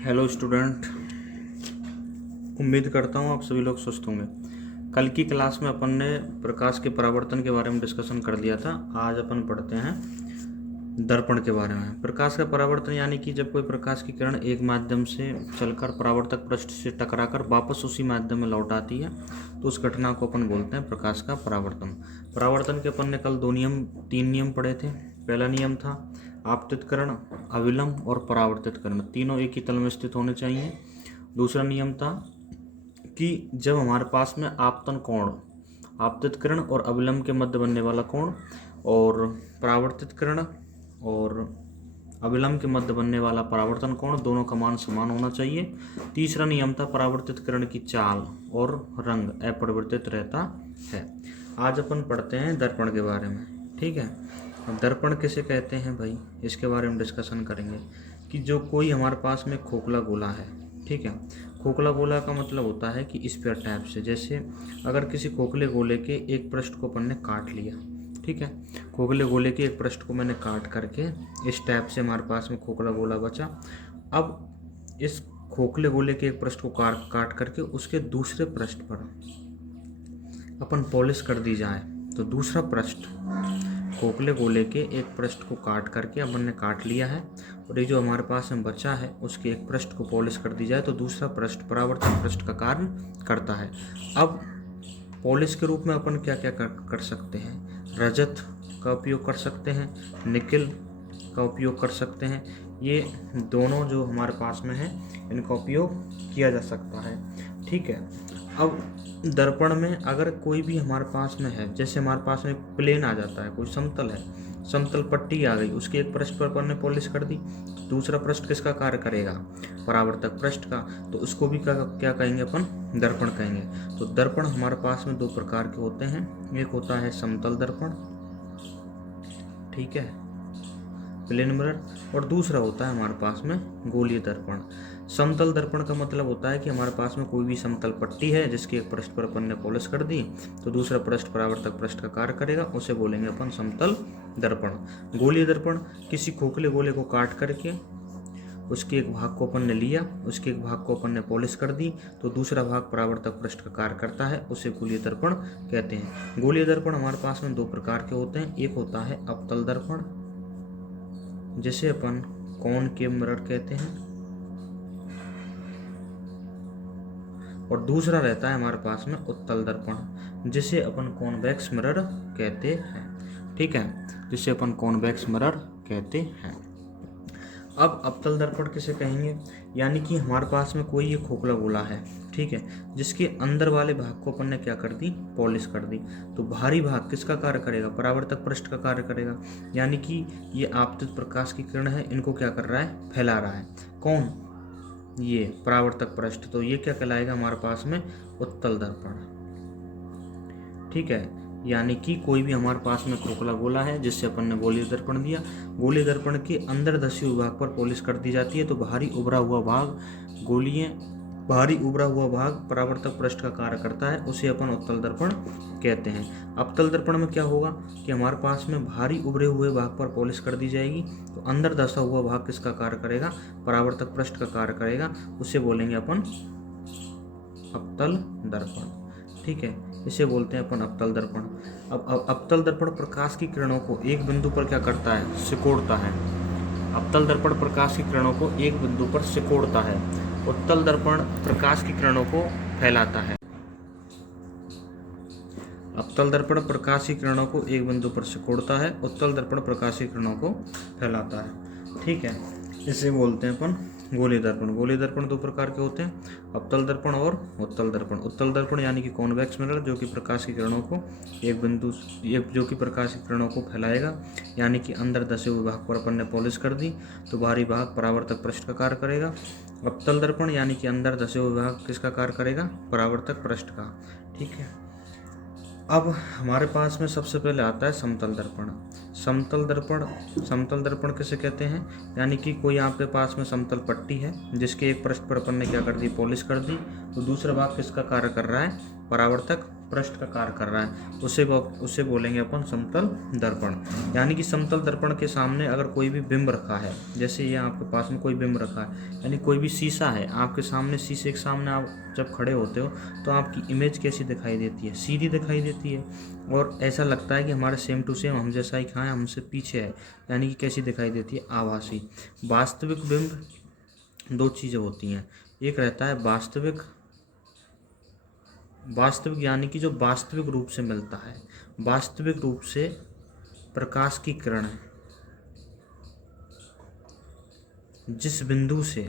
Hello student, उम्मीद करता हूँ आप सभी लोग स्वस्थ होंगे। कल की क्लास में अपन ने प्रकाश के परावर्तन के बारे में डिस्कशन कर लिया था। आज अपन पढ़ते हैं दर्पण के बारे में। प्रकाश का परावर्तन यानी कि जब कोई प्रकाश की किरण एक माध्यम से चलकर परावर्तक पृष्ठ से टकराकर वापस उसी माध्यम में लौट आती है तो उस घटना को अपन बोलते हैं प्रकाश का परावर्तन। परावर्तन के अपन ने कल तीन नियम पढ़े थे। पहला नियम था आपतित किरण, अविलंब और परावर्तित किरण तीनों एक ही तल में स्थित होने चाहिए। दूसरा नियम था कि जब हमारे पास में आपतन कोण, आपतित किरण और अविलंब के मध्य बनने वाला कोण और परावर्तित किरण और अविलंब के मध्य बनने वाला परावर्तन कोण दोनों का मान समान होना चाहिए। तीसरा नियम था परावर्तित किरण की चाल और रंग अपरिवर्तित रहता है। आज अपन पढ़ते हैं दर्पण के बारे में। ठीक है, अब दर्पण किसे कहते हैं भाई, इसके बारे में डिस्कशन करेंगे कि जो कोई हमारे पास में खोखला गोला है। ठीक है, खोखला गोला का मतलब होता है कि स्फीयर टाइप से, जैसे अगर किसी खोखले गोले के एक पृष्ठ को अपन ने काट लिया। ठीक है, खोखले गोले के एक पृष्ठ को मैंने काट करके इस टाइप से हमारे पास में खोखला गोला बचा। अब इस खोखले गोले के एक पृष्ठ को काट करके उसके दूसरे पृष्ठ पर अपन पॉलिश कर दी जाए तो दूसरा पृष्ठ, खोखले गोले के एक पृष्ठ को काट करके अपन ने काट लिया है और ये जो हमारे पास में बचा है उसके एक पृष्ठ को पॉलिश कर दी जाए तो दूसरा पृष्ठ परावर्तन पृष्ठ का कार्य करता है। अब पॉलिश के रूप में अपन क्या क्या कर सकते हैं, रजत का उपयोग कर सकते हैं, निकेल का उपयोग कर सकते हैं। ये दोनों जो हमारे पास में है इनका उपयोग किया जा सकता है। ठीक है, अब दर्पण में अगर कोई भी हमारे पास में है, जैसे हमारे पास में प्लेन आ जाता है, कोई समतल है, समतल पट्टी आ गई, उसके एक पृष्ठ पर अपन ने पॉलिश कर दी तो दूसरा पृष्ठ किसका कार्य करेगा, परावर्तक पृष्ठ का, तो उसको भी क्या कहेंगे अपन, दर्पण कहेंगे। तो दर्पण हमारे पास में दो प्रकार के होते हैं, एक होता है समतल दर्पण, ठीक है, प्लेन मिरर, और दूसरा होता है हमारे पास में गोलीय दर्पण। समतल दर्पण का मतलब होता है कि हमारे पास में कोई भी समतल पट्टी है जिसके एक पृष्ठ पर अपन ने पॉलिश कर दी तो दूसरा पृष्ठ परावर्तक पृष्ठ का कार्य करेगा, उसे बोलेंगे अपन समतल दर्पण। गोलीय दर्पण, किसी खोखले गोले को काट करके उसके एक भाग को अपन ने लिया, उसके एक भाग को अपन ने पॉलिश कर दी तो दूसरा भाग परावर्तक पृष्ठ का कार्य करता है, उसे गोलीय दर्पण कहते हैं। गोलीय दर्पण हमारे पास में दो प्रकार के होते हैं, एक होता है अवतल दर्पण जिसे अपन कॉनकेव मिरर कहते हैं, और दूसरा रहता है हमारे पास में उत्तल दर्पण जिसे अपन कॉन्वेक्स मिरर कहते हैं। ठीक है, जिसे अपन कॉन्वेक्स मिरर कहते हैं। अब अवतल दर्पण किसे कहेंगे, यानी कि हमारे पास में कोई ये खोखला गोला है, ठीक है, जिसके अंदर वाले भाग को अपन ने क्या कर दी, पॉलिश कर दी, तो बाहरी भाग किसका कार्य करेगा, परावर्तक पृष्ठ का कार्य करेगा। यानी कि ये आपतित प्रकाश की किरण है, इनको क्या कर रहा है, फैला रहा है, कौन, ये परावर्तक पृष्ठ, तो ये क्या कहलाएगा हमारे पास में, उत्तल दर्पण। ठीक है, यानी कि कोई भी हमारे पास में खोखला गोला है जिससे अपन ने गोलीय दर्पण दिया, गोलीय दर्पण के अंदर धसे भाग पर पॉलिश कर दी जाती है तो बाहरी उभरा हुआ भाग परावर्तक पृष्ठ का कार्य करता है, उसे अपन उत्तल दर्पण कहते हैं। अवतल दर्पण में क्या होगा कि हमारे पास में भारी उभरे हुए भाग पर पॉलिश कर दी जाएगी तो अंदर धसा हुआ भाग किसका कार्य करेगा, परावर्तक पृष्ठ का कार्य करेगा, उसे बोलेंगे अपन अवतल दर्पण। ठीक है, इसे बोलते हैं अपन अवतल दर्पण। अब अवतल दर्पण प्रकाश की किरणों को एक बिंदु पर क्या करता है, सिकोड़ता है। अवतल दर्पण प्रकाश की किरणों को एक बिंदु पर सिकोड़ता है, उत्तल दर्पण प्रकाश की किरणों को फैलाता है। अवतल दर्पण प्रकाश की किरणों को एक बिंदु पर सिकोड़ता है, उत्तल दर्पण प्रकाश की किरणों को फैलाता है। ठीक है, इसे बोलते हैं अपन गोलीय दर्पण। गोलीय दर्पण दो प्रकार के होते हैं, अवतल दर्पण और उत्तल दर्पण। उत्तल दर्पण यानी कि कॉन्वेक्स मिरर जो कि प्रकाश की किरणों को प्रकाश की किरणों को फैलाएगा, यानी कि अंदर धसे हुए भाग पर अपन ने पॉलिश कर दी तो बाहरी भाग परावर्तक पृष्ठ का कार्य करेगा। अवतल दर्पण यानी कि अंदर धसे हुए भाग किसका कार्य करेगा, परावर्तक पृष्ठ का। ठीक है, अब हमारे पास में सबसे पहले आता है समतल दर्पण। समतल दर्पण किसे कहते हैं, यानी कि कोई आपके पास में समतल पट्टी है जिसके एक पृष्ठ पर अपन ने क्या कर दी, पॉलिश कर दी तो दूसरा भाग किसका कार्य कर रहा है, परावर्तक पृष्ठ का कार्य कर रहा है, उसे बोलेंगे अपन समतल दर्पण। यानी कि समतल दर्पण के सामने अगर कोई भी बिंब रखा है, जैसे ये आपके पास में कोई बिंब रखा है, यानी कोई भी शीशा है आपके सामने, शीशे के सामने आप जब खड़े होते हो तो आपकी इमेज कैसी दिखाई देती है? सीधी दिखाई देती है, और ऐसा लगता है कि हमारे सेम टू सेम हम जैसा ही खाएं, हमसे पीछे है। यानी कि कैसी दिखाई देती है? आभासी। वास्तविक बिंब दो चीज़ें होती हैं, एक रहता है वास्तविक यानी कि जो वास्तविक रूप से मिलता है, वास्तविक रूप से प्रकाश की किरण जिस बिंदु से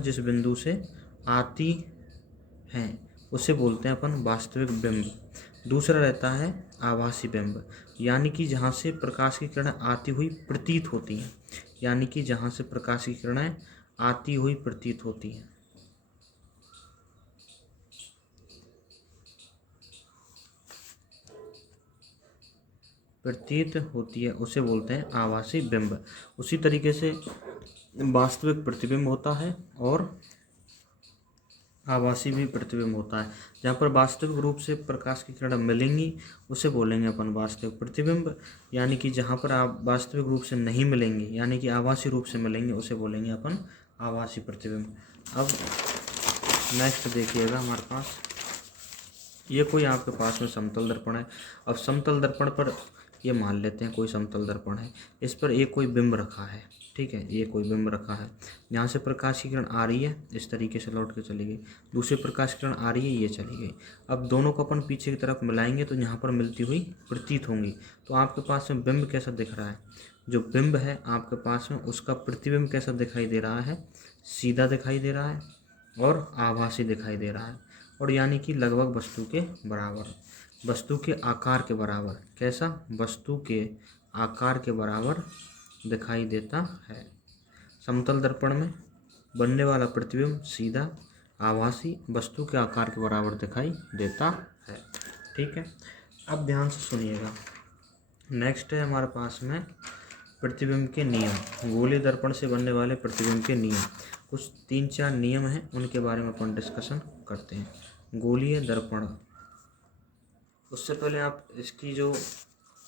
जिस बिंदु से आती हैं उसे बोलते हैं अपन वास्तविक बिंब। दूसरा रहता है आभासी बिंब, यानी कि जहाँ से प्रकाश की किरणें आती हुई प्रतीत होती हैं, यानी कि जहाँ से प्रकाश की किरणें आती हुई प्रतीत होती हैं। उसे बोलते हैं आभासी बिंब। उसी तरीके से वास्तविक प्रतिबिंब होता है और आभासी भी प्रतिबिंब होता है। जहाँ पर वास्तविक रूप से प्रकाश की किरणें मिलेंगी उसे बोलेंगे अपन वास्तविक प्रतिबिंब, यानी कि जहाँ पर आप वास्तविक रूप से नहीं मिलेंगे, यानी कि आभासी रूप से मिलेंगे, उसे बोलेंगे अपन आभासी प्रतिबिंब। अब नेक्स्ट देखिएगा, हमारे पास ये कोई आपके पास में समतल दर्पण है। अब समतल दर्पण पर ये मान लेते हैं कोई समतल दर्पण है, इस पर एक कोई बिंब रखा है, ठीक है, ये कोई बिंब रखा है, यहाँ से प्रकाश की किरण आ रही है, इस तरीके से लौट के चली गई, दूसरी प्रकाश की किरण आ रही है, ये चली गई। अब दोनों को अपन पीछे की तरफ मिलाएंगे तो यहाँ पर मिलती हुई प्रतीत होंगी। तो आपके पास में बिंब कैसा दिख रहा है? जो बिंब है आपके पास में, उसका प्रतिबिंब कैसा दिखाई दे रहा है? सीधा दिखाई दे रहा है और आभासी दिखाई दे रहा है, और यानी कि लगभग वस्तु के बराबर, वस्तु के आकार के बराबर। कैसा? वस्तु के आकार के बराबर दिखाई देता है। समतल दर्पण में बनने वाला प्रतिबिंब सीधा, आभासी, वस्तु के आकार के बराबर दिखाई देता है। ठीक है, अब ध्यान से सुनिएगा। नेक्स्ट है हमारे पास में प्रतिबिंब के नियम। गोलीय दर्पण से बनने वाले प्रतिबिंब के नियम, कुछ 3-4 नियम हैं, उनके बारे में अपन डिस्कशन करते हैं। गोलीय दर्पण, उससे पहले आप इसकी जो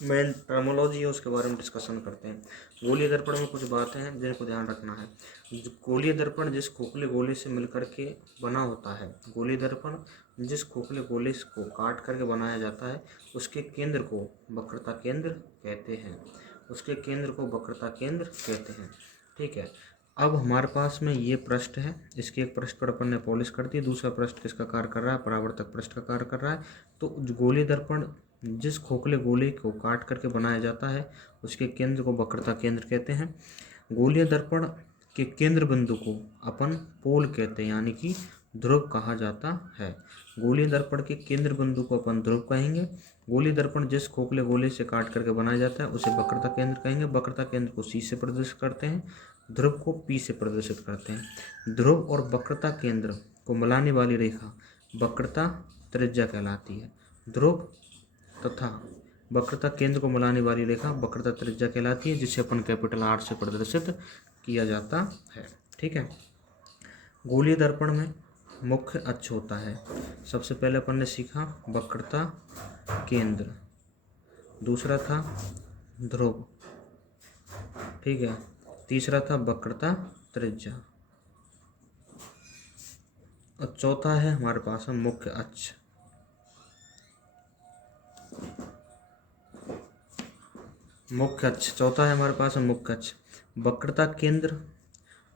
मेन टर्मोलॉजी है उसके बारे में डिस्कशन करते हैं। गोलीय दर्पण में कुछ बातें हैं जिनको ध्यान रखना है। जो गोलीय दर्पण जिस खोखले गोले से मिलकर के बना होता है, गोलीय दर्पण जिस खोखले गोले को काट करके बनाया जाता है, उसके केंद्र को वक्रता केंद्र कहते हैं, उसके केंद्र को वक्रता केंद्र कहते हैं। ठीक है, अब हमारे पास में ये पृष्ठ है, इसके एक पृष्ठ पर अपन ने पॉलिश कर दी, दूसरा पृष्ठ किसका कार्य कर रहा है? परावर्तक पृष्ठ का कार्य कर रहा है। तो गोलीय दर्पण जिस खोखले गोले को काट करके बनाया जाता है, उसके केंद्र को वक्रता केंद्र कहते हैं। गोलीय दर्पण के केंद्र बिंदु को अपन पोल कहते हैं, यानी कि ध्रुव कहा जाता है। गोलीय दर्पण के केंद्र बिंदु को अपन ध्रुव कहेंगे। गोलीय दर्पण जिस खोखले गोले से काट करके बनाया जाता है उसे वक्रता केंद्र कहेंगे। वक्रता केंद्र को C से प्रदर्शित करते हैं, ध्रुव को P से प्रदर्शित करते हैं। ध्रुव और वक्रता केंद्र को मिलाने वाली रेखा वक्रता त्रिज्या कहलाती है। ध्रुव तथा वक्रता केंद्र को मिलाने वाली रेखा वक्रता त्रिज्या कहलाती है, जिसे अपन कैपिटल R से प्रदर्शित किया जाता है। ठीक है, गोलीय दर्पण में मुख्य अक्ष होता है। सबसे पहले अपन ने सीखा वक्रता केंद्र, दूसरा था ध्रुव, ठीक है, तीसरा था वक्रता त्रिज्या, और चौथा है हमारे पास में मुख्य अक्ष। मुख्य अक्ष चौथा है हमारे पास में मुख्य अक्ष। वक्रता केंद्र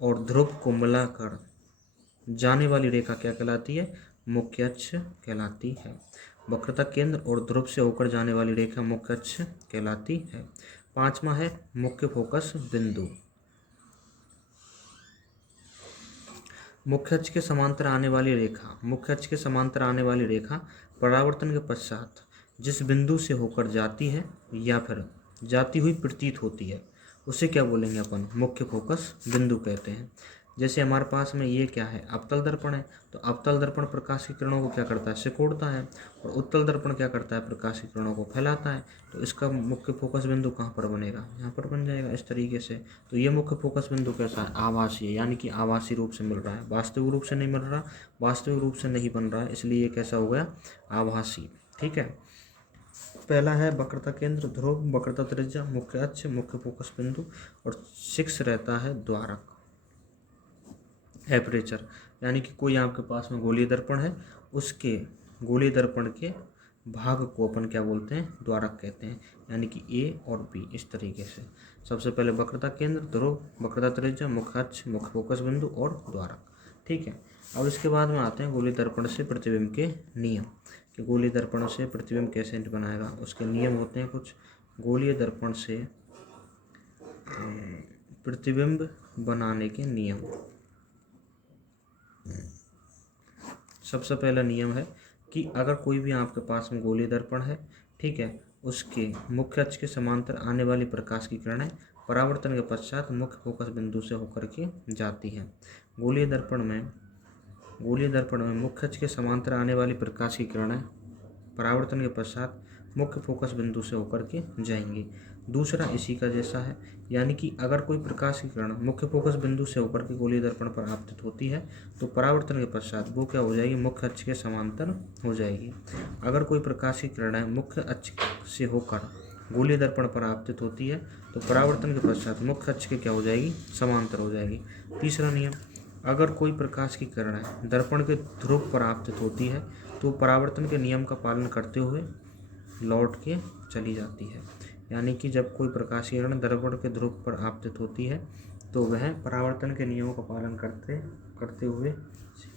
और ध्रुव को मिलाकर जाने वाली रेखा क्या कहलाती है? मुख्य अक्ष कहलाती है। वक्रता केंद्र और ध्रुव से होकर जाने वाली रेखा मुख्य अक्ष कहलाती है। पांचवा है मुख्य फोकस बिंदु। मुख्य अक्ष के समांतर आने वाली रेखा, मुख्य अक्ष के समांतर आने वाली रेखा परावर्तन के पश्चात जिस बिंदु से होकर जाती है या फिर जाती हुई प्रतीत होती है, उसे क्या बोलेंगे अपन? मुख्य फोकस बिंदु कहते हैं। जैसे हमारे पास में ये क्या है, अवतल दर्पण है, तो अवतल दर्पण प्रकाश की किरणों को क्या करता है, सिकोड़ता है, और उत्तल दर्पण क्या करता है, प्रकाश की किरणों को फैलाता है। तो इसका मुख्य फोकस बिंदु कहाँ पर बनेगा, यहाँ पर बन जाएगा इस तरीके से। तो ये मुख्य फोकस बिंदु कैसा है, आभासीय, यानी कि आभासी रूप से मिल रहा है, वास्तविक रूप से नहीं मिल रहा, वास्तविक रूप से नहीं बन रहा है, इसलिए ये कैसा हो गया, आभासी। ठीक है। पहला है वक्रता केंद्र, ध्रुव, वक्रता त्रिज्या, मुख्य अक्ष, मुख्य फोकस बिंदु, और 6 रहता है द्वारक, एपरेचर, यानी कि कोई आपके पास में गोलीय दर्पण है, उसके गोलीय दर्पण के भाग को अपन क्या बोलते हैं, द्वारक कहते हैं, यानी कि ए और बी, इस तरीके से। सबसे पहले वक्रता केंद्र, ध्रुव, वक्रता त्रिज्या, मुख्य अक्ष, मुख्य फोकस बिंदु और द्वारक। ठीक है। अब इसके बाद में आते हैं गोलीय दर्पण से प्रतिबिंब के नियम, कि गोलीय दर्पण से प्रतिबिंब कैसे बनाएगा, उसके नियम होते हैं कुछ। गोलीय दर्पण से प्रतिबिंब बनाने के नियम, सबसे पहला नियम है कि अगर कोई भी आपके पास में गोलीय दर्पण है, ठीक है, उसके मुख्य अक्ष के समांतर आने वाली प्रकाश की किरणें परावर्तन के पश्चात मुख्य फोकस बिंदु से होकर के जाती है। गोलीय दर्पण में मुख्य अक्ष के समांतर आने वाली प्रकाश की किरणें परावर्तन के पश्चात मुख्य फोकस बिंदु से होकर के जाएंगी। दूसरा इसी का जैसा है, यानी कि अगर कोई प्रकाश की किरण मुख्य फोकस बिंदु से होकर के गोलीय दर्पण पर आपतित होती है तो परावर्तन के पश्चात वो क्या हो जाएगी, मुख्य अक्ष के समांतर हो जाएगी। अगर कोई प्रकाश की किरणें मुख्य अक्ष से होकर गोलीय दर्पण पर आपतित होती है तो परावर्तन के पश्चात मुख्य अक्ष के क्या हो जाएगी, समांतर हो जाएगी। तीसरा नियम, अगर कोई प्रकाश की किरणें दर्पण के ध्रुव पर आपतित होती है तो परावर्तन के नियम का पालन करते हुए लौट के चली जाती है। यानी कि जब कोई प्रकाश की किरण दर्पण के ध्रुव पर आपतित होती है तो वह परावर्तन के नियमों का पालन करते हुए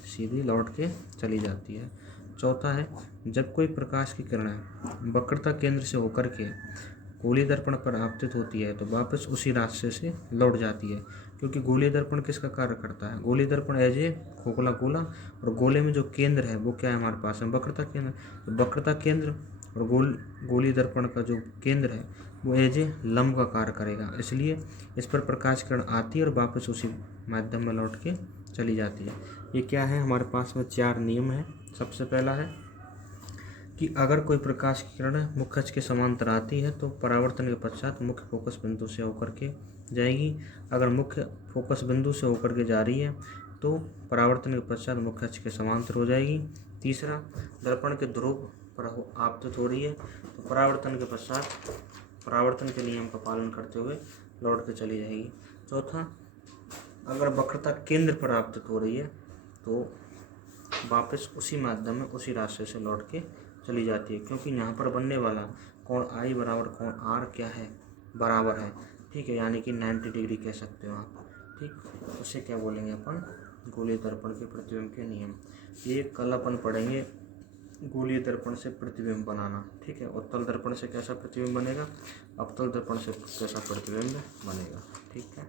सीधी लौट के चली जाती है। चौथा है, जब कोई प्रकाश की किरणें वक्रता केंद्र से होकर के गोलीय दर्पण पर आपतित होती है तो वापस उसी रास्ते से लौट जाती है, क्योंकि गोलीय दर्पण किसका कार्य करता है, गोलीय दर्पण एज ए खोखला गोला, और गोले में जो केंद्र है वो क्या है हमारे पास है, वक्रता केंद्र। तो वक्रता केंद्र और गोलीय दर्पण का जो केंद्र है वो एज ए लंब का कार्य करेगा, इसलिए इस पर प्रकाश किरण आती है और वापस उसी माध्यम में लौट के चली जाती है। ये क्या है, हमारे पास में 4 नियम है। सबसे पहला है कि अगर कोई प्रकाश की किरण मुख्य अक्ष के समांतर आती है तो परावर्तन के पश्चात मुख्य फोकस बिंदु से होकर के जाएगी। अगर मुख्य फोकस बिंदु से होकर के जा रही है तो परावर्तन के पश्चात मुख्य अक्ष के समांतर हो जाएगी। तीसरा, दर्पण के ध्रुव पर आपतित हो रही है तो परावर्तन के पश्चात परावर्तन के नियम का पालन करते हुए लौट के चली जाएगी। चौथा, अगर वक्रता केंद्र पर आपतित हो रही है तो वापस उसी माध्यम में उसी रास्ते से लौट के चली जाती है, क्योंकि यहाँ पर बनने वाला कोण आई बराबर कोण आर क्या है, बराबर है। ठीक है, यानी कि 90 डिग्री कह सकते हो आप। ठीक, उसे क्या बोलेंगे अपन, गोलीय दर्पण के प्रतिबिंब के नियम। ये कल अपन पढ़ेंगे गोलीय दर्पण से प्रतिबिंब बनाना। ठीक है, उत्तल दर्पण से कैसा प्रतिबिंब बनेगा, अवतल दर्पण से कैसा प्रतिबिंब बनेगा। ठीक है।